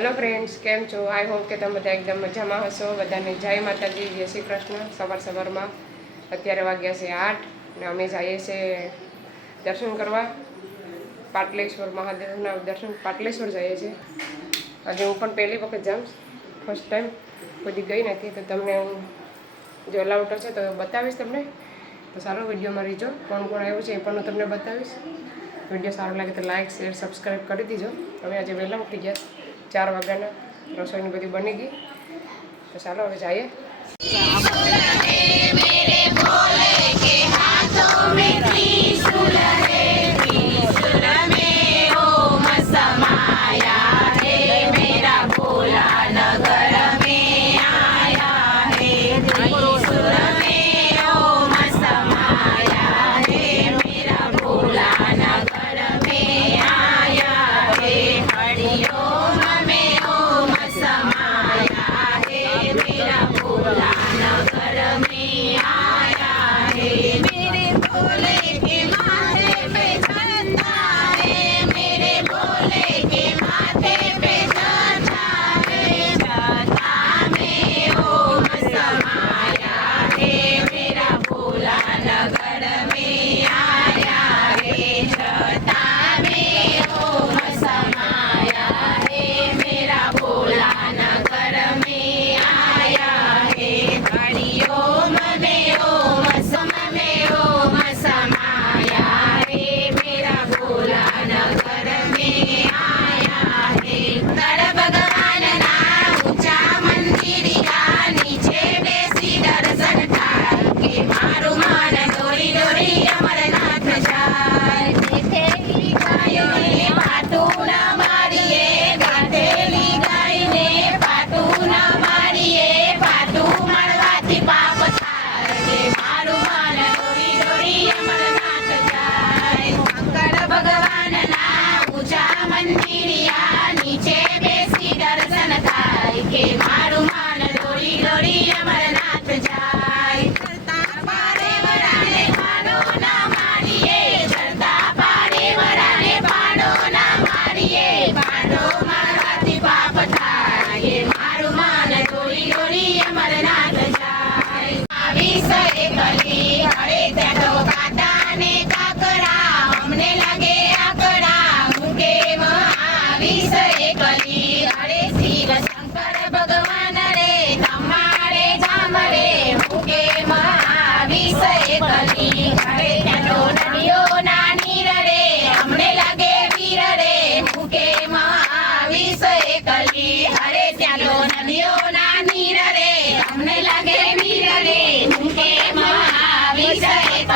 Hello friends કેમ છો? I hope કે તમે બધા એકદમ મજામાં હશો. બધાને જય માતાજી, જય શ્રી કૃષ્ણ. સવાર સવારમાં અત્યારે વાગ્યા છે આઠ ને અમે જઈએ છીએ દર્શન કરવા. પાટલેશ્વર મહાદેવના દર્શન પાટલેશ્વર જઈએ છીએ. આજે હું પણ પહેલી વખત જાઉં ફર્સ્ટ ટાઈમ બધી ગઈ નથી, તો તમને હું જો અલાઉટ હશે તો બતાવીશ તમને. તો સારો વિડીયોમાં રહીજો. કોણ કોણ આવ્યું છે એ પણ હું તમને બતાવીશ. વીડિયો સારો લાગે તો લાઇક શેર સબસ્ક્રાઈબ કરી દીજો. હવે આજે વહેલા ઉઠી ગયા. ચાર વાગ્યાના રસોઈની બધી બની ગઈ. તો ચાલો હવે જઈએ.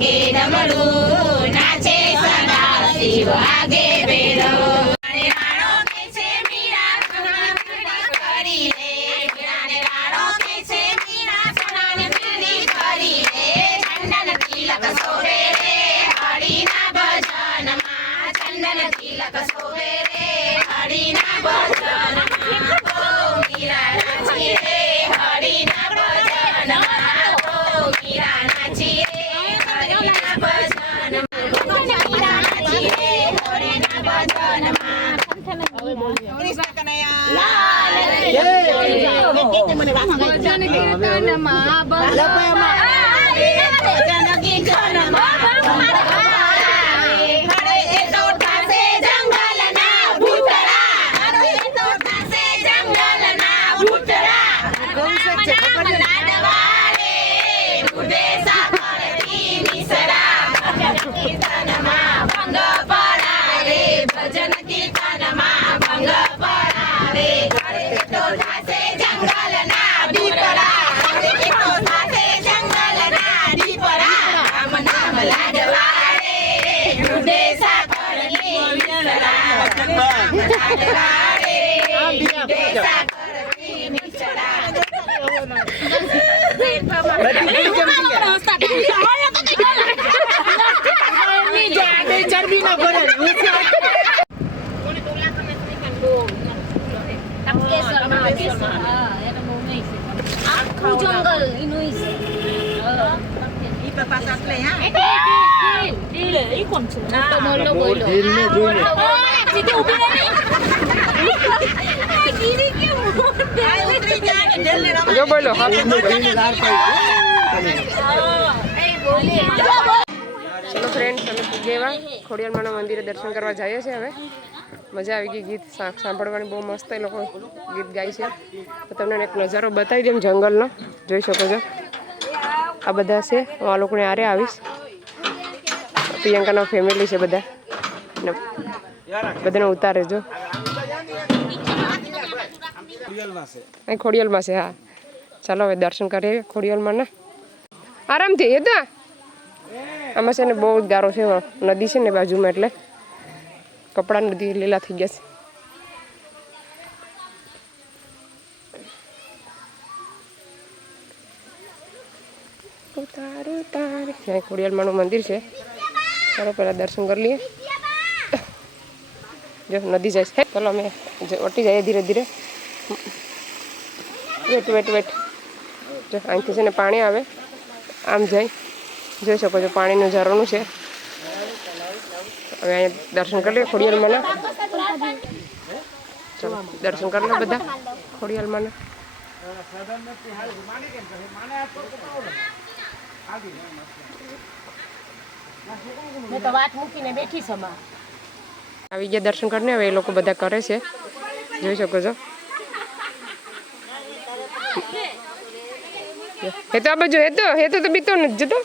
వేదములు నా చేసనా శివాగే వేదము I love mo yung. સાકરથી મિસરા નામ લાડવા રે દૂધે સાકરથી મિસરા આખું જંગલ એનું ઈ છે. મોટો મોરલો બોયલો. સીધી ઊભી રહે? જો બોલો હા એ બોલે. ચલો ફ્રેન્ડ તમે પૂગેવા ખોડિયાલમાના મંદિરે દર્શન કરવા જઈએ છીએ હવે. મજા આવી ગઈ ગીત સાંભળવાની બહુ મસ્ત એ લોકો ગીત ગાય છે. તો તમને એક નજારો બતાવી દઉં જંગલનો. જોઈ શકો છો. આ બધા છે હું આ લોકોને આરે આવીશ. પ્રિયંકાના ફેમિલી છે બધા. ને બધાને ઉતારે જો. અહીં ખોડિયાલમાં છે, હા. ચાલો હવે દર્શન કરીએ ખોડિયાલમાંના આરામથી, એ તો. આમાં છે ને બહુ ગારો છે નદી છે ને બાજુમાં એટલે. કપડાં નદી લીલા થઈ ગયા છે. ઉતાર ઉતાર. મંદિર છે. ચાલો પહેલાં દર્શન કરી લઈએ. જો નદી જાય છે. ચાલો અમે ઓટી જઈએ ધીરે ધીરે. Wait wait wait. જો અહીંથી છે ને પાણી આવે. આમ જાય. જોઈ શકો છો પાણીનું ઝરણું છે. હવે અહીંયા દર્શન કરી લઈએ ખોડિયાલમાંના. ચાલો, દર્શન કરી લો બધા ખોડિયાલમાંના. મેં તો વાત મૂકીને બેઠી સમા આવી ગયા દર્શન કરીને હવે એ લોકો બધા કરે છે. જોઈ શકો છો. એ તો આ બાજુ, એ તો એ તો બીતો નથી જતો.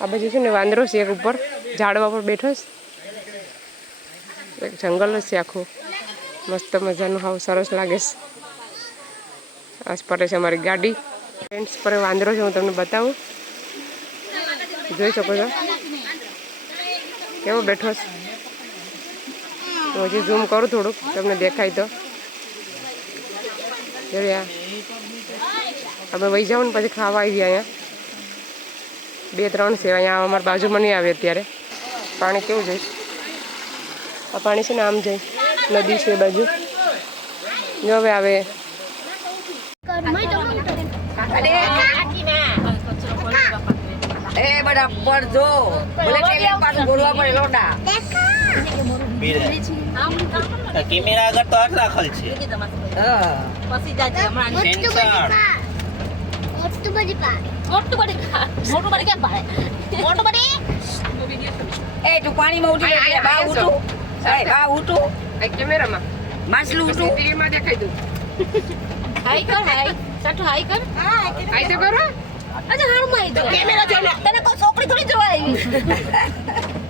આ બાજુ છે ને વાંદરો છે એક ઉપર, ઝાડવા પર બેઠો છે. એક જંગલ છે આખું. મસ્ત મજાનું હાવ સરસ લાગે છે. આસ પરે છે અમારી ગાડી. ફ્રેન્ડ્સ પર વાંદરો છે, હું તમને બતાવું. જોઈ શકો છો. કેવો બેઠો છે. હું હજી ઝૂમ કરું થોડુંક, તમને દેખાય તો. આ. અમે વહી જાઓ ને પછી ખાવા આવી ગયા અહીંયા. બે ત્રણ છે, અહીંયા અમારી બાજુમાં નહીં આવે અત્યારે. પાણી કેવું જાય આ પાણી છે ને આમ જાય નદી છે બાજુ. જો હવે આવે. એ બધા જો બોલે કે પાછું બોલવા પડે લોડા. કેમેરા આગળ તો હાથ રાખેલ છે. હા. સેન્સર મોટું બડી મોટું બડી કેમ પાડે? મોટું બડી એ તું પાણીમાં ઉઠી આય, બા ઉઠું. એ બા ઉઠું. આ કેમેરામાં. માછલું પછી ઉઠું. ટીવીમાં દેખાય દઉં. હાઈ કર હાઈ સટુ હાઈ કર. આઈ તો કરો. અચ્છા હારું મારી દો. કેમેરા જો ના તને કોઈ છોકરી થોડી જોવા આવી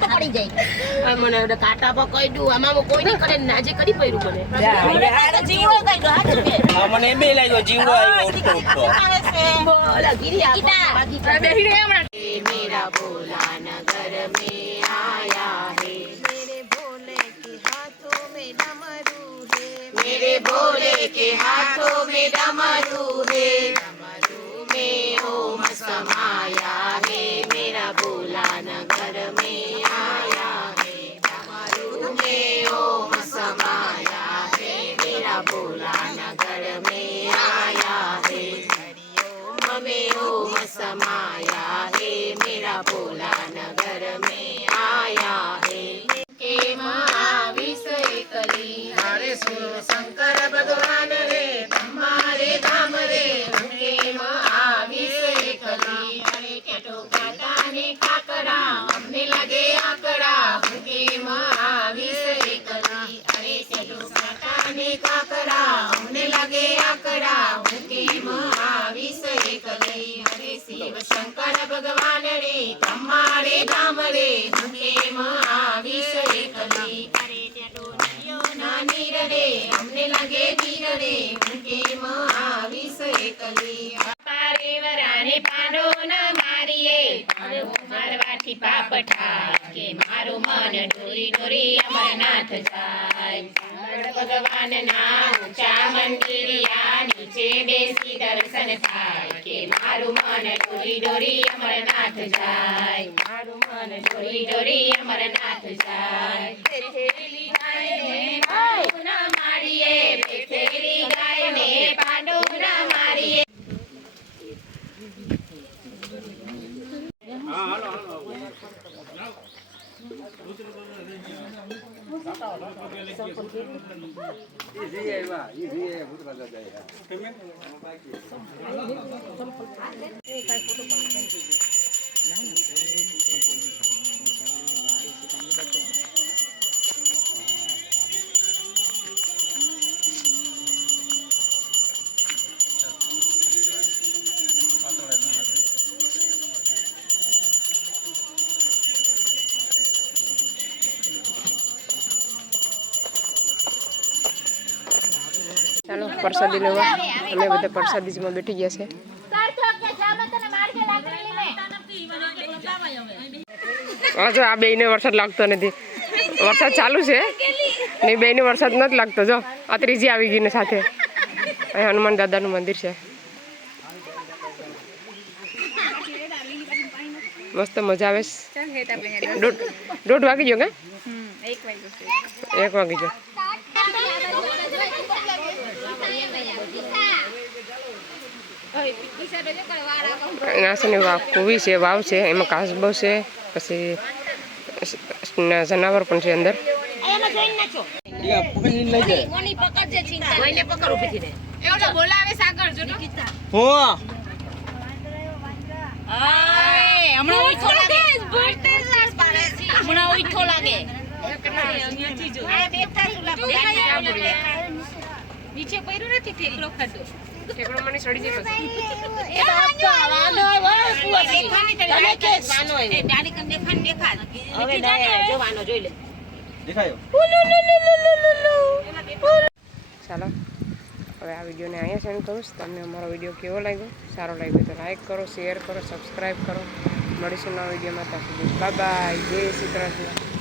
પકડી જાય. મને ઓડે કાટા પકડી દઉં આમાં કોઈ નહીં કરે નાજે કરી પડ્યું મને. જીવો. કઈ ગા ચૂકે મને બે લાગ્યો જીવો આવ્યો ઓટો ઓટો ગીરી આ બેહી રે હમણાં. મેરા બોલા નગર મે આયા હે. મેરે ભોલે કે હાથો મે ડમરૂ હે. મેરે ભોલે કે હાથો મે ડમરૂ હે. પડે અમે આવી સરે કલી અરે ત્યાં ડોલીઓ નાની રડે, અમને લાગે ધીરડે મૂકે માં આવી સરે કલી અપારે વરાને પાડો ના મારીએ મારવાથી પાપ થાય. કે મારું મન ડોરી ડોરી અમરનાથ જાય. ભગવાન ના ઊંચા મંદિરિયા નીચે બેસી દર્શન થાય. કે મારું મન ડોરી ડોરી અમરનાથ જાય. ડોરી ડોરી અમરનાથ જાય બેઠેલી ગાયને પાડો ના મારીએ બેઠેલી ગાયને પાડો ના મારીએ ચાલો પ્રસાદી લેવા. અમે બધા પ્રસાદીમાં બેઠી ગયા છે. હા જો આ બેયને વરસાદ લાગતો નથી. વરસાદ ચાલુ છે. ને બેયને વરસાદ નથી લાગતો. જો આ ત્રીજી આવી ગઈ ને સાથે. અહીં હનુમાન દાદાનું મંદિર છે. મસ્ત મજા આવે. દોઢ દોઢ વાગી ગયો કે? એક વાગી ગયો. નાસની વાવ કુવી છે વાવ છે એમાં કાસબો છે પછી જનાવર પણ છે અંદર. હમણાં ઉઠો લાગે. હમણાં ઉઠો લાગે. નીચે પડ્યું નથી ઠેકડો ખાધો. ઠેકડો મને સડી જતો એ બાપા વાનો આવ્યો કુવાસી. તને કે વાનો આવ્યો. હવે ડાયા જો વાનો જોઈ લે. ચાલો હવે આ વિડીયોને અહીંયા સેન્ડ કરું છું. તમને અમારો વીડિયો કેવો લાગ્યો? સારો લાગ્યો તો લાઈક કરો શેર કરો સબસ્ક્રાઈબ કરો. મળીશું નવા વિડીયોમાં ત્યાં સુધી. બાય બાય જય શ્રી કૃષ્ણ.